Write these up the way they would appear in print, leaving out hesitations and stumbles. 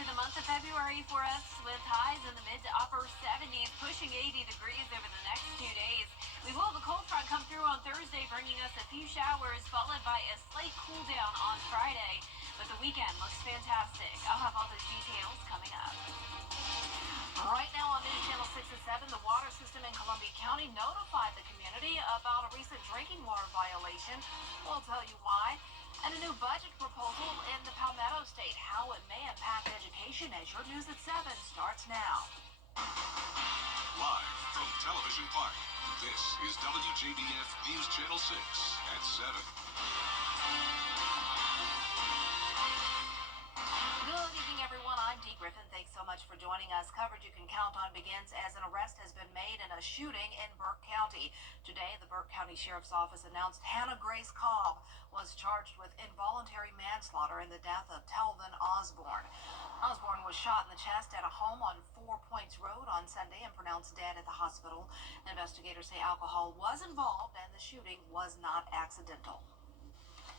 to the month of February for us with highs in the mid to upper 70s, pushing 80 degrees over the next 2 days. We will have a cold front come through on Thursday, bringing us a few showers, followed by a slight cool down on Friday. But the weekend looks fantastic. I'll have all those details coming up. Right now on News Channel 6 and 7, the water system in Columbia County notified the community about a recent drinking water violation. We'll tell you why. And a new budget proposal in the Palmetto State, how it may impact education as your News at 7 starts now. Live from Television Park, this is WJBF News Channel 6 at 7. Good evening, everyone. I'm Dee Griffin. Thanks so much for joining us. Coverage you can count on begins as an arrest has been made in a shooting in Burke County. Today, the Burke County Sheriff's Office announced Hannah Grace Cobb was charged with involuntary manslaughter in the death of Telvin Osborne. Osborne was shot in the chest at a home on 4 Points Road on Sunday and pronounced dead at the hospital. Investigators say alcohol was involved and the shooting was not accidental.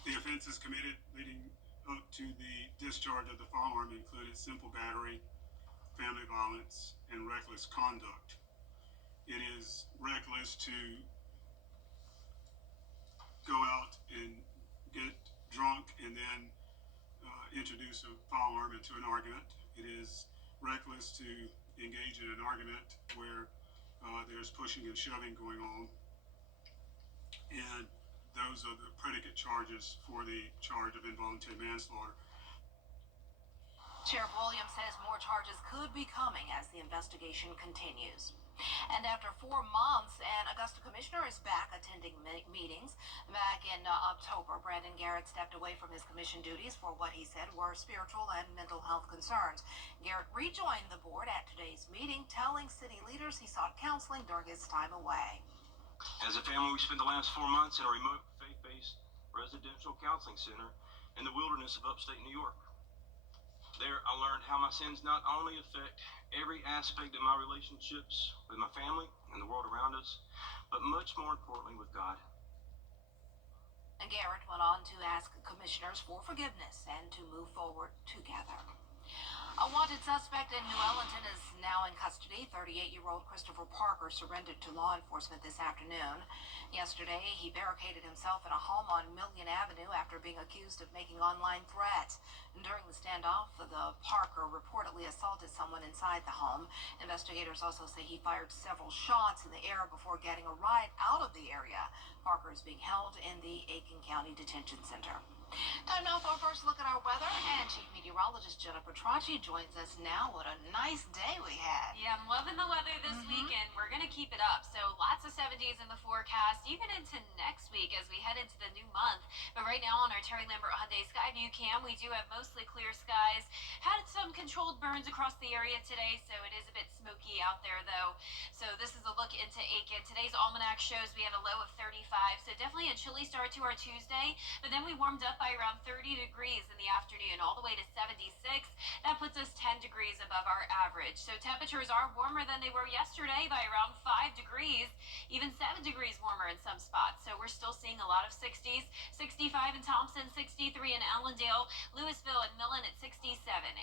The offenses committed leading up to the discharge of the firearm included simple battery, family violence, and reckless conduct. It is reckless to go out and get drunk and then introduce a firearm into an argument. It is reckless to engage in an argument where there's pushing and shoving going on. And those are the predicate charges for the charge of involuntary manslaughter. Sheriff Williams says more charges could be coming as the investigation continues. And after 4 months, an Augusta commissioner is back attending meetings. Back in October, Brandon Garrett stepped away from his commission duties for what he said were spiritual and mental health concerns. Garrett rejoined the board at today's meeting, telling city leaders he sought counseling during his time away. As a family, we spent the last 4 months in a remote faith-based residential counseling center in the wilderness of upstate New York. There, I learned how my sins not only affect every aspect of my relationships with my family and the world around us, but much more importantly with God. And Garrett went on to ask commissioners for forgiveness and to move forward together. A wanted suspect in New Ellington is now in custody. 38-year-old Christopher Parker surrendered to law enforcement this afternoon. Yesterday, he barricaded himself in a home on Million Avenue after being accused of making online threats. During the standoff, the Parker reportedly assaulted someone inside the home. Investigators also say he fired several shots in the air before getting a ride out of the area. Parker is being held in the Aiken County Detention Center. Time now for a first look at our weather, and Chief Meteorologist Jennifer Tracci joins us now. What a nice day we had. Yeah, I'm loving the weather this weekend. We're going to keep it up. So lots of 70s in the forecast, even into next week as we head into the new month. But right now on our Terry Lambert Hyundai Skyview cam, we do have mostly clear skies. Had some controlled burns across the area today, so it is a bit smoky out there, though. So this is a look into Aiken. Today's almanac shows we have a low of 35, so definitely a chilly start to our Tuesday. But then we warmed up by around 30 degrees in the afternoon, all the way to 76. That puts us 10 degrees above our average. So temperatures are warmer than they were yesterday by around 5 degrees, even 7 degrees warmer in some spots. So we're still seeing a lot of 60s, 65 in Thompson, 63 in Allendale, Louisville and Millen at 67.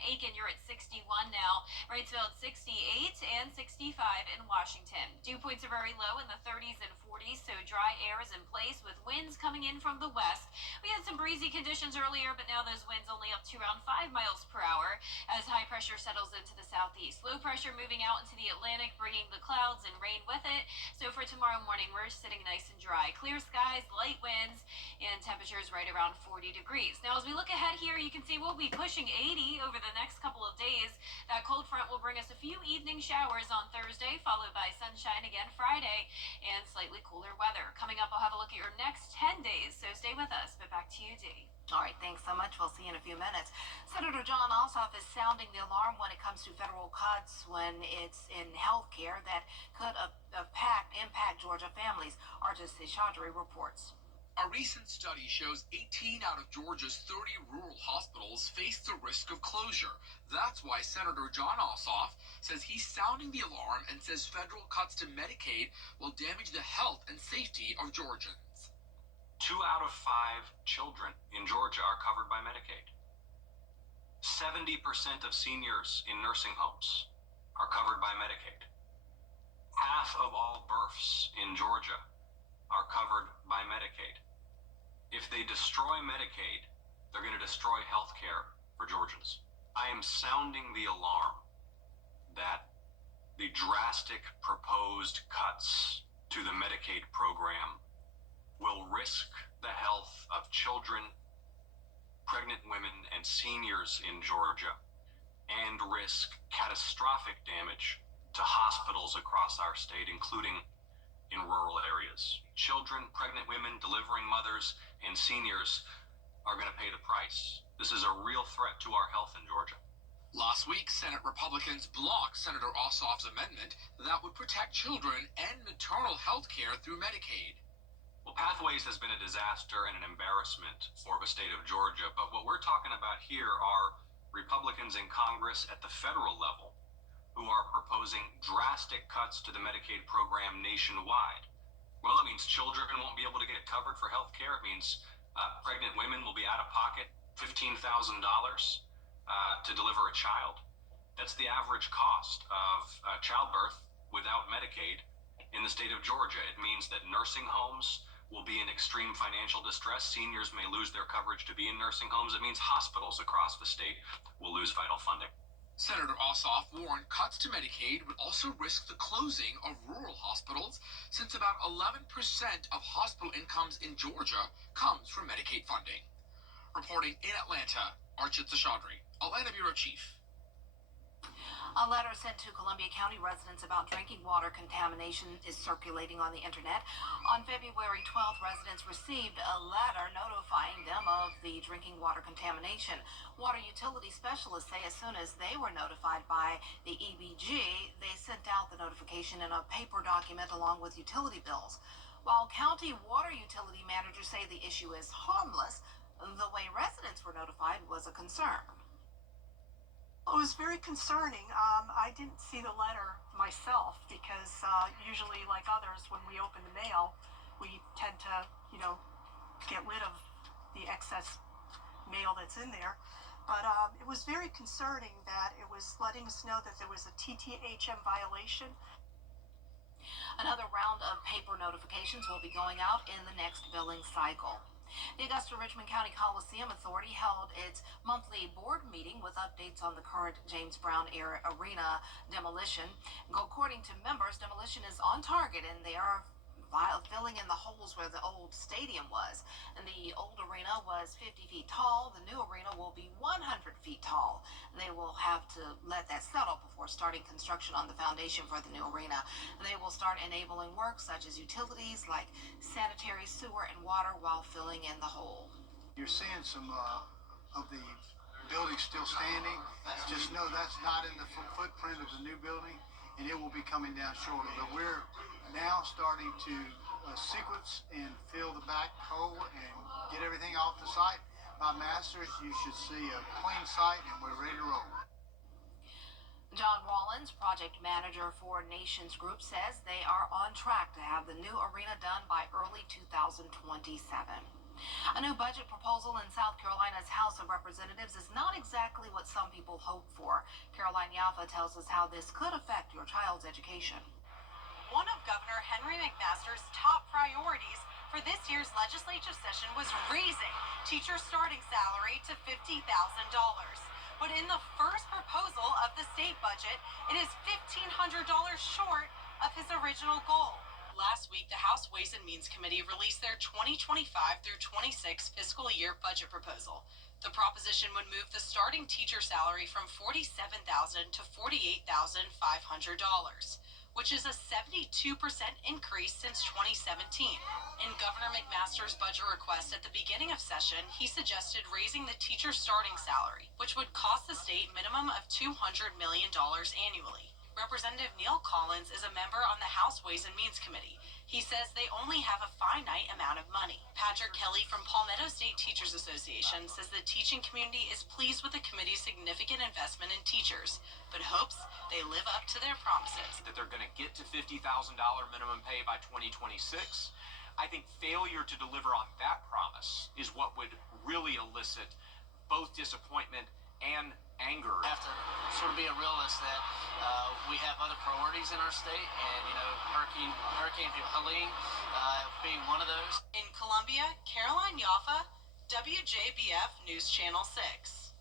Aiken, you're at 61 now. Wrightsville at 68 and 65 in Washington. Dew points are very low in the 30s and 40s, so dry air is in place with winds coming in from the west. We had some breezy conditions earlier, but now those winds only up to around 5 miles per hour as high pressure settles into the southeast. Low pressure moving out into the Atlantic, bringing the clouds and rain with it. So for tomorrow morning, we're sitting nice and dry. Clear skies, light winds, and temperatures right around 40 degrees. Now, as we look ahead here, you can see we'll be pushing 80 over the next couple of days. That cold front will bring us a few evening showers on Thursday, followed by sunshine again Friday, and slightly cooler weather. Coming up, I'll have a look at your next 10 days, so stay with us. But back to you, Dee. All right, thanks so much. We'll see you in a few minutes. Senator John Ossoff is sounding the alarm when it comes to federal cuts when it's in health care that could impact Georgia families. Artis Seshadri reports. A recent study shows 18 out of Georgia's 30 rural hospitals face the risk of closure. That's why Senator John Ossoff says he's sounding the alarm and says federal cuts to Medicaid will damage the health and safety of Georgians. 2 out of 5 children in Georgia are covered by Medicaid. 70% of seniors in nursing homes are covered by Medicaid. Half of all births in Georgia are covered by Medicaid. If they destroy Medicaid, they're going to destroy health care for Georgians. I am sounding the alarm that the drastic proposed cuts to the Medicaid program will risk the health of children, pregnant women, and seniors in Georgia, and risk catastrophic damage to hospitals across our state, including in rural areas. Children, pregnant women, delivering mothers, and seniors are going to pay the price. This is a real threat to our health in Georgia. Last week, Senate Republicans blocked Senator Ossoff's amendment that would protect children and maternal health care through Medicaid. Well, Pathways has been a disaster and an embarrassment for the state of Georgia, but what we're talking about here are Republicans in Congress at the federal level who are proposing drastic cuts to the Medicaid program nationwide. Well, it means children won't be able to get covered for health care. It means pregnant women will be out of pocket $15,000 to deliver a child. That's the average cost of childbirth without Medicaid in the state of Georgia. It means that nursing homes will be in extreme financial distress. Seniors may lose their coverage to be in nursing homes. It means hospitals across the state will lose vital funding. Senator Ossoff warned cuts to Medicaid would also risk the closing of rural hospitals, since about 11% of hospital incomes in Georgia comes from Medicaid funding. Reporting in Atlanta, Archit Seshadri, Atlanta Bureau Chief. A letter sent to Columbia County residents about drinking water contamination is circulating on the internet. On February 12th, residents received a letter notifying them of the drinking water contamination. Water utility specialists say as soon as they were notified by the EBG, they sent out the notification in a paper document along with utility bills. While county water utility managers say the issue is harmless, the way residents were notified was a concern. It was very concerning. I didn't see the letter myself because usually, like others, when we open the mail, we tend to, get rid of the excess mail that's in there. But it was very concerning that it was letting us know that there was a TTHM violation. Another round of paper notifications will be going out in the next billing cycle. The Augusta-Richmond County Coliseum Authority held its monthly board meeting with updates on the current James Brown Arena demolition. According to members, demolition is on target and they are filling in the holes where the old stadium was. And the old arena was 50 feet tall. The new arena will be 100 feet tall. They will have to let that settle before starting construction on the foundation for the new arena. They will start enabling work such as utilities like sanitary, sewer, and water while filling in the hole. You're seeing some of the buildings still standing. Just know that's not in the footprint of the new building, and it will be coming down shortly. But we're now starting to sequence and fill the back hole and get everything off the site. By Masters, you should see a clean site, and we're ready to roll. John Wallens, project manager for Nations Group, says they are on track to have the new arena done by early 2027. A new budget proposal in South Carolina's House of Representatives is not exactly what some people hope for. Caroline Yaffa tells us how this could affect your child's education. One of Governor Henry McMaster's top priorities for this year's legislative session was raising teachers' starting salary to $50,000. But in the first proposal of the state budget, it is $1,500 short of his original goal. Last week, the House Ways and Means Committee released their 2025 through 26 fiscal year budget proposal. The proposition would move the starting teacher salary from $47,000 to $48,500, which is a 72% increase since 2017. In Governor McMaster's budget request at the beginning of session, he suggested raising the teacher starting salary, which would cost the state minimum of $200 million annually. Representative Neil Collins is a member on the House Ways and Means Committee. He says they only have a finite amount of money. Patrick Kelly from Palmetto State Teachers Association says the teaching community is pleased with the committee's significant investment in teachers, but hopes they live up to their promises. That they're going to get to $50,000 minimum pay by 2026. I think failure to deliver on that promise is what would really elicit both disappointment and anger. I have to sort of be a realist that we have other priorities in our state, and Hurricane Helene being one of those. In Columbia, Caroline Yaffa, WJBF News Channel 6.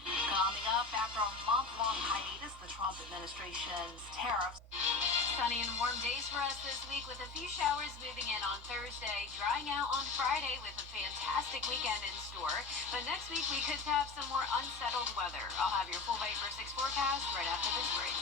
Coming up, after a month-long hiatus, the Trump administration's tariffs. Sunny and warm days for us this week with a few showers moving in on Thursday, drying out on Friday with a fantastic weekend in store. But next week we could have some more unsettled weather. I'll have your full Vapor 6 forecast right after this break.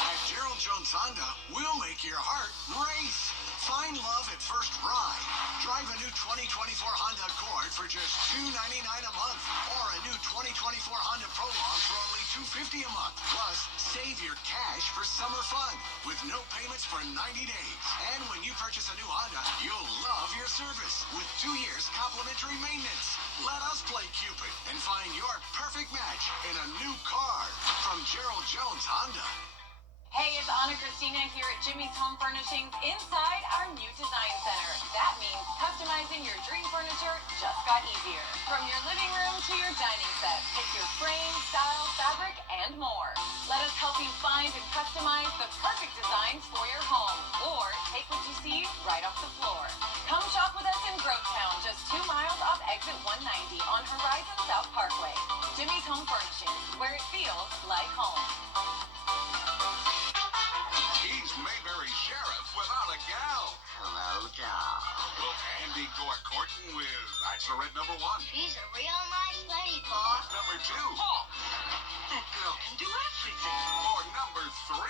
At Gerald Jones Honda, we'll make your heart race. Find love at first ride. Drive a new 2024 Honda Accord for just $299 a month, or a new 2024 Honda Prologue for only $250 a month. Plus, save your cash for summer fun with no payments for 90 days. And when you purchase a new Honda, you'll love your service with 2 years complimentary maintenance. Let us play Cupid and find your perfect match in a new car from Gerald Jones Honda. Hey, it's Anna Christina here at Jimmy's Home Furnishings inside our new design center. That means customizing your dream furniture just got easier. From your living room to your dining set, pick your frame, style, fabric, and more. Let us help you find and customize the perfect designs for your home, or take what you see right off the floor. Come shop with us in Grovetown, just 2 miles off exit 190 on Horizon South Parkway. Jimmy's Home Furnishings, where it feels like home. He's Mayberry Sheriff without a gal. Hello, doll. Will Andy go a courting with Bachelorette number 1? She's a real nice lady, Pa. Number 2? Oh, that girl can do everything. Or number 3?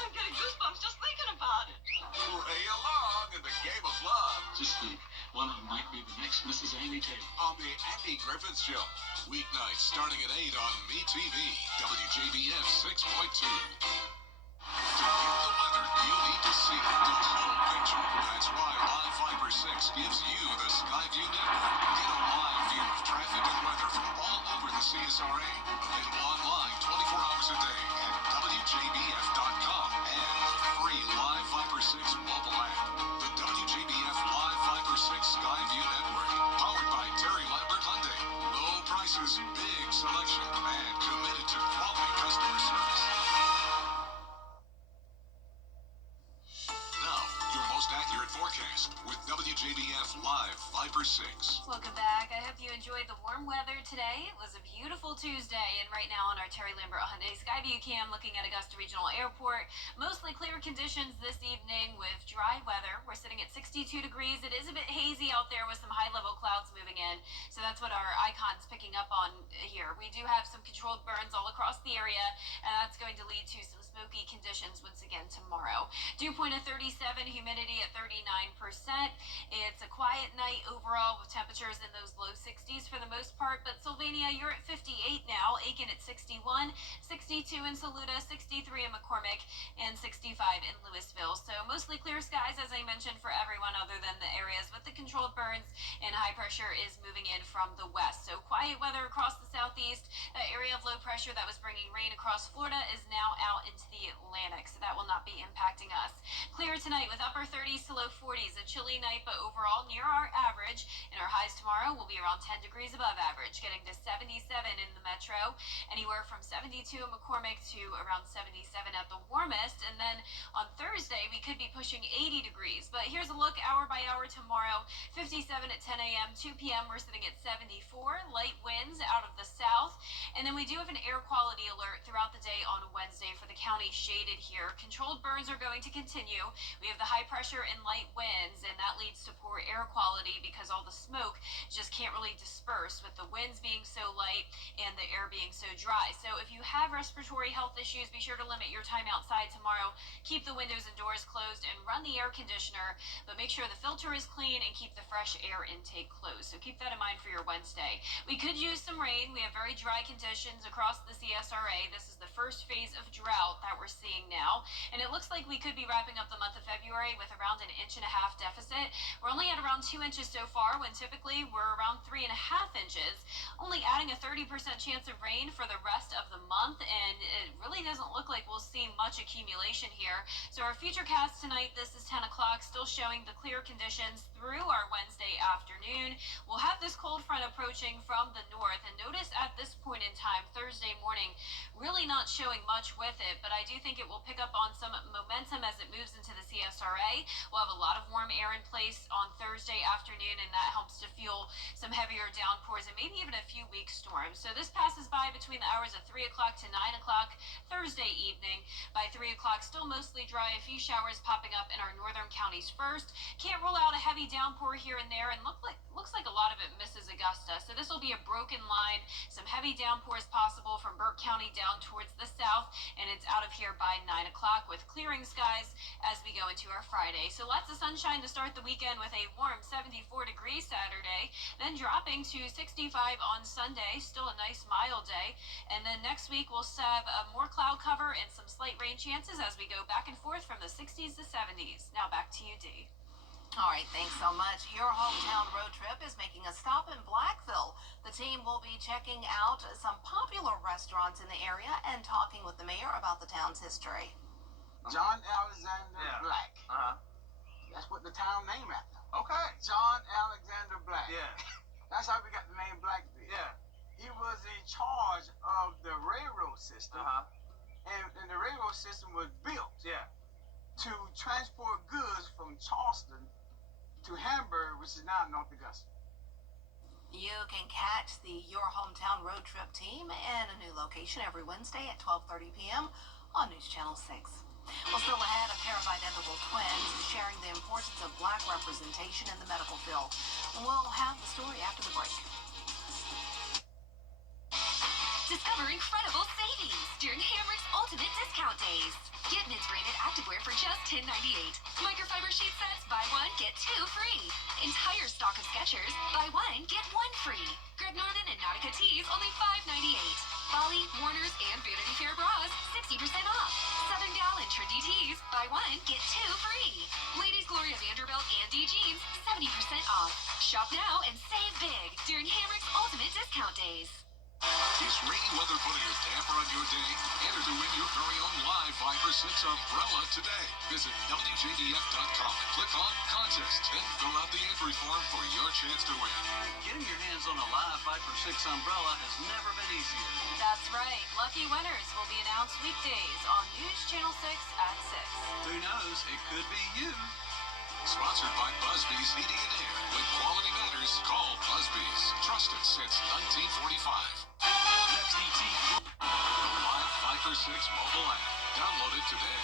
I'm getting goosebumps just thinking about it. Play along in the game of love. Just think, one of them might be the next Mrs. Amy Taylor. On the Andy Griffith Show. Weeknights starting at 8 on MeTV. WJBF 6.2. To get the weather, you need to see the whole picture. That's why Live Fiber 6 gives you the Skyview network. Get a live view of traffic and weather from all over the CSRA. Available online 24 hours a day at WJBF.com and the free Live Fiber 6 mobile app. The WJBF Live Fiber 6 Skyview network. Powered by Terry Lambert Hyundai. Low prices, big selection, and committed to quality customer service. Now, your most accurate forecast with WJBF Live Fiber 6. Welcome back. I hope you enjoyed the warm weather today. It was a beautiful Tuesday, and right now on our Terry Lambert Hyundai Skyview cam looking at Augusta Regional Airport, mostly clear conditions this evening with dry weather. We're sitting at 62 degrees. It is a bit hazy out there with some high-level clouds moving in, so that's what our icon's picking up on here. We do have some controlled burns all across the area, and that's going to lead to some smoky conditions once again tomorrow. Dew point at 37, humidity at 39%. It's a quiet night overall with temperatures in those low 60s for the most part, but Sylvania, you're at 58 now, Aiken at 61, 62 in Saluda, 63 in McCormick, and 65 in Louisville. So mostly clear skies, as I mentioned, for everyone other than the areas with the controlled burns, and high pressure is moving in from the west. So quiet weather across the southeast. That area of low pressure that was bringing rain across Florida is now out into the Atlantic, so that will not be impacting us. Clear tonight with upper 30s to low 40s. A chilly night, but overall near our average. And our highs tomorrow will be around 10 degrees above average, getting to 77 in the metro, anywhere from 72 in McCormick to around 77 at the warmest. And then on Thursday, we could be pushing 80 degrees. But here's a look hour by hour tomorrow. 57 at 10 a.m., 2 p.m. we're sitting at 74. Light winds out of the south. And then we do have an air quality alert throughout the day on Wednesday for the county shaded here. Controlled burns are going to continue. We have the high pressure and light winds, and that leads to poor air quality because all the smoke just can't really disperse with the winds being so light and the air being so dry. So if you have respiratory health issues, be sure to limit your time outside tomorrow. Keep the windows and doors closed and run the air conditioner, but make sure the filter is clean and keep the fresh air intake closed. So keep that in mind for your Wednesday. We could use some rain. We have very dry conditions across the CSRA. This is the first phase of drought that we're seeing now, and it looks like we could be wrapping up the month of February with around an 1.5 inch deficit. We're only at around 2 inches so far, when typically we're around 3.5 inches, only adding a 30% chance of rain for the rest of the month, and it really doesn't look like we'll see much accumulation here So our future cast tonight, this is 10 o'clock, still showing the clear conditions through our Wednesday afternoon. We'll have this cold front approaching from the north, and notice at this point in time, Thursday morning, really not showing much with it, but I do think it will pick up on some momentum as it moves into the CSRA. We'll have a lot of warm air in place on Thursday afternoon, and that helps to fuel some heavier downpours and maybe even a few weak storms. So this passes by between the hours of 3 o'clock to 9 o'clock Thursday evening. By 3 o'clock, still mostly dry, a few showers popping up in our northern counties first. Can't rule out a heavy downpour here and there, and looks like a lot of it misses Augusta. So this will be a broken line. Some heavy downpours possible from Burke County down towards the south, and it's out of here by 9 o'clock with clearing skies as we go into our Friday. So lots of sunshine to start the weekend with a warm 74 degrees Saturday, then dropping to 65 on Sunday, still a nice mild day. And then next week we'll have more cloud cover and some slight rain chances as we go back and forth from the 60s to 70s. Now back to you, Dee. All right, thanks so much. Your hometown road trip is making a stop in Blackville. The team will be checking out some popular restaurants in the area and talking with the mayor about the town's history. John Alexander Black. That's what the town named after. Okay. John Alexander Black. Yeah. That's how we got the name Blackville. Yeah. He was in charge of the railroad system. And the railroad system was built to transport goods from Charleston to Hamburg, which is now North Augusta. You can catch the Your Hometown Road Trip team in a new location every Wednesday at 12:30 p.m. on News Channel 6. Well, still ahead, a pair of identical twins sharing the importance of Black representation in the medical field. We'll have the story after the break. Discover incredible savings during Hamrick's Ultimate Discount Days. Get men's branded activewear for just $10.98. Microfiber sheet sets, buy one, get two free. Entire stock of Skechers, buy one, get one free. Greg Norman and Nautica tees, only $5.98. Bali, Warner's, and Vanity Fair bras, 60% off. Southern Gal and Trendy tees, buy one, get two free. Ladies Gloria Vanderbilt and D jeans, 70% off. Shop now and save big during Hamrick's Ultimate Discount Days. Is rainy weather putting a damper on your day? Enter to win your very own live Viper 6 umbrella today. Visit WJBF.com, click on Contest, and fill out the entry form for your chance to win. Getting your hands on a live Viper 6 umbrella has never been easier. That's right. Lucky winners will be announced weekdays on News Channel 6 at 6. Who knows? It could be you. Sponsored by Busby's Heating and Air. When quality matters, call Busby's. Trusted since 1945. Next ET. The live Viper 6 mobile app. Download it today.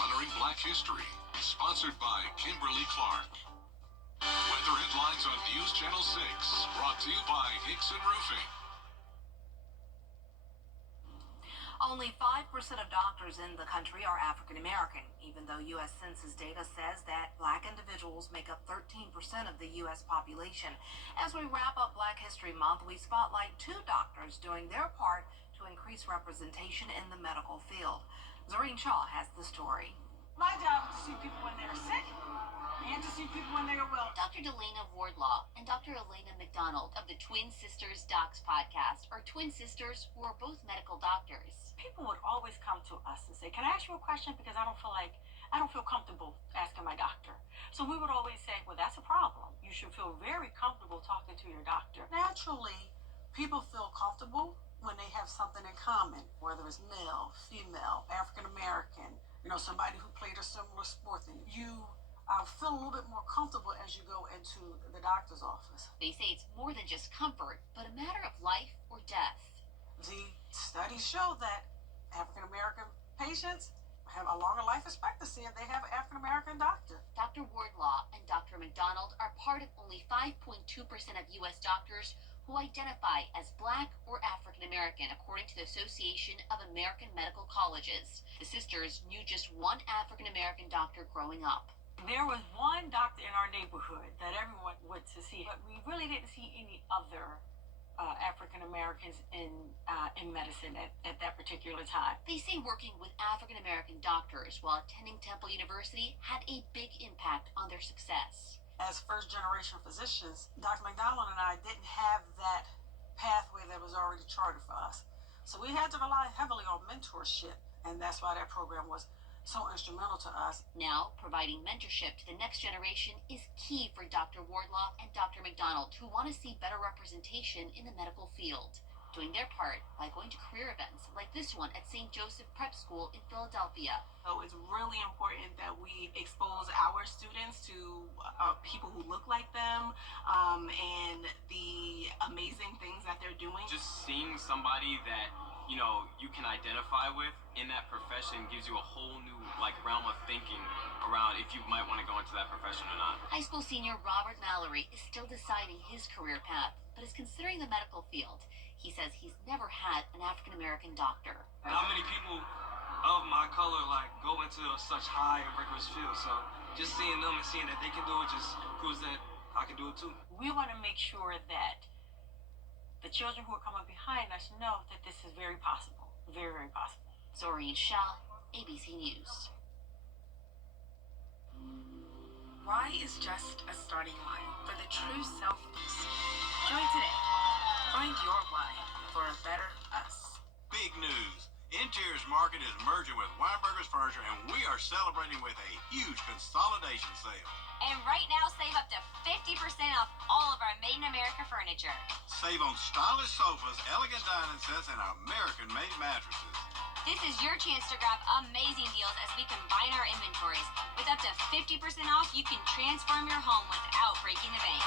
Honoring Black History. Sponsored by Kimberly Clark. Weather headlines on News Channel 6. Brought to you by Hickson Roofing. Only 5% of doctors in the country are African American, even though U.S. Census data says that Black individuals make up 13% of the U.S. population. As we wrap up Black History Month, we spotlight 2 doctors doing their part to increase representation in the medical field. Zoreen Shaw has the story. My job is to see people when they're sick and to see people when they are well. Dr. Delana Wardlaw and Dr. Elena McDonald of the Twin Sisters Docs podcast are twin sisters who are both medical doctors. People would always come to us and say, "Can I ask you a question? Because I don't feel comfortable asking my doctor." So we would always say, "Well, that's a problem. You should feel very comfortable talking to your doctor." Naturally, people feel comfortable when they have something in common, whether it's male, female, African American, somebody who played a similar sport than you. Feel a little bit more comfortable as you go into the doctor's office. They say it's more than just comfort, but a matter of life or death. The studies show that African American patients have a longer life expectancy if they have an African American doctor. Dr. Wardlaw and Dr. McDonald are part of only 5.2% of U.S. doctors who identify as Black or African American, according to the Association of American Medical Colleges. The sisters knew just one African American doctor growing up. There was one doctor in our neighborhood that everyone went to see, but we really didn't see any other African Americans in medicine at that particular time. They say working with African American doctors while attending Temple University had a big impact on their success. As first-generation physicians, Dr. McDonald and I didn't have that pathway that was already charted for us. So we had to rely heavily on mentorship And that's why that program was so instrumental to us. Now, providing mentorship to the next generation is key for Dr. Wardlaw and Dr. McDonald, who want to see better representation in the medical field, doing their part by going to career events like this one at St. Joseph Prep School in Philadelphia. So it's really important that we expose our students to people who look like them and the amazing things that they're doing. Just seeing somebody that, you know, you can identify with in that profession gives you a whole new realm of thinking around if you might want to go into that profession or not. High school senior Robert Mallory is still deciding his career path, but is considering the medical field. He says he's never had an African American doctor. Not many people of my color go into such high and rigorous fields, so just seeing them and seeing that they can do it just proves that I can do it too. We want to make sure that the children who are coming behind us know that this is very possible, very, very possible. Zoreen Shah, ABC News. Why is just a starting line for the true self boost. Join today. Find your why for a better us. Big news. Interiors Market is merging with Weinberger's Furniture, and we are celebrating with a huge consolidation sale. And right now, save up to 50% off all of our Made in America furniture. Save on stylish sofas, elegant dining sets, and American-made mattresses. This is your chance to grab amazing deals as we combine our inventories. With up to 50% off, you can transform your home without breaking the bank.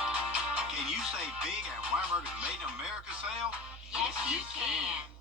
Can you save big at Weinberger's Made in America sale? Yes, you can.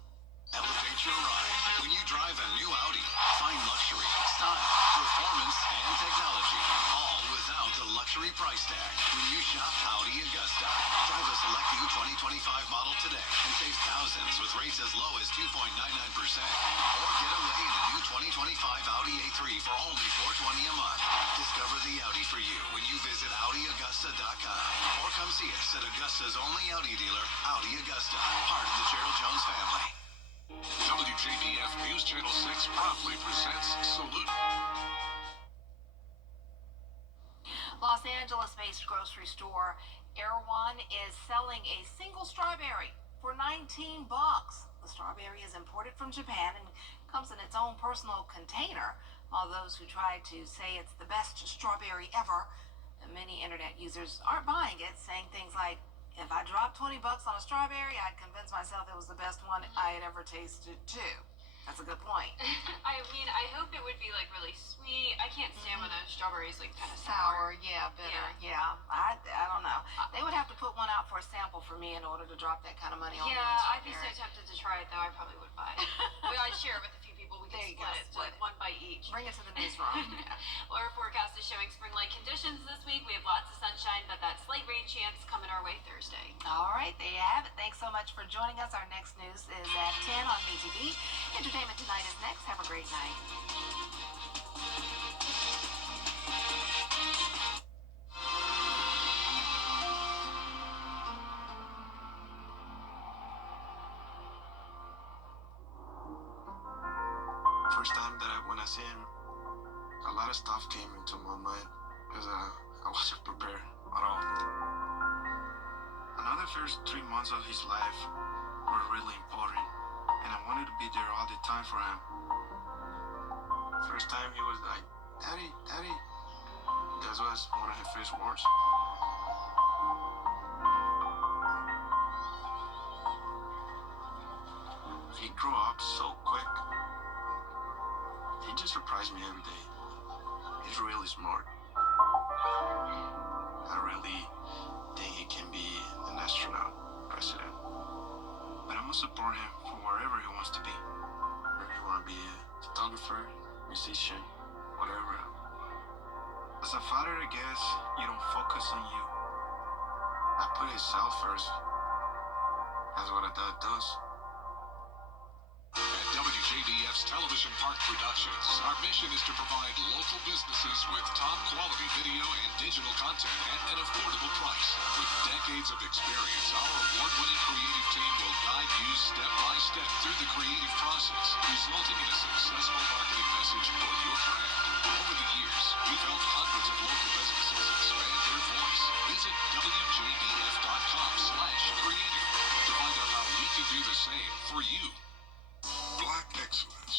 Elevate your ride. When you drive a new Audi, find luxury, style, performance, and technology, all without the luxury price tag. When you shop Audi Augusta, drive a select new 2025 model today and save thousands with rates as low as 2.99%. Or get away in a new 2025 Audi A3 for only $420 a month. Discover the Audi for you when you visit AudiAugusta.com or come see us at Augusta's only Audi dealer, Audi Augusta, part of the Gerald Jones family. WJBF News Channel 6 proudly presents Salute. Los Angeles-based grocery store Erewhon is selling a single strawberry for $19. The strawberry is imported from Japan and comes in its own personal container. While those who try to say it's the best strawberry ever, many internet users aren't buying it, saying things like, if I dropped $20 on a strawberry, I'd convince myself it was the best one I had ever tasted too. That's a good point. I mean, I hope it would be really sweet. I can't stand when those strawberries kind of Sour, yeah, bitter, yeah. I don't know. They would have to put one out for a sample for me in order to drop that kind of money on one Yeah, I'd be so strawberry. tempted to try it though. I probably would buy it. But I'd share it with a few people. We could There you split go, it, split so one bite each. Bring it to the newsroom. Well, our forecast is showing spring-like conditions this week. We have lots of sunshine, but that slight rain chance coming our way Thursday. All right, there you have it. Thanks so much for joining us. Our next news is at 10 on MeTV. Entertainment Tonight is next. Have a great night. First time when I seen him, a lot of stuff came into my mind because I wasn't prepared at all. Another first 3 months of his life were really important, and I wanted to be there all the time for him. First time he was like, "Daddy, Daddy." That was one of his first words. He grew up so quick. He just surprised me every day. He's really smart. I really think he can be an astronaut, president. But I'm gonna support him for wherever he wants to be. Whether he wanna be a photographer, musician, whatever. As a father, I guess you don't focus on you. I put himself first. That's what a dad does. At WJBF's Television Park Productions, our mission is to provide local businesses with top quality video and digital content at an affordable price. With decades of experience, our award-winning creative team will guide you step by step through the creative process, resulting in a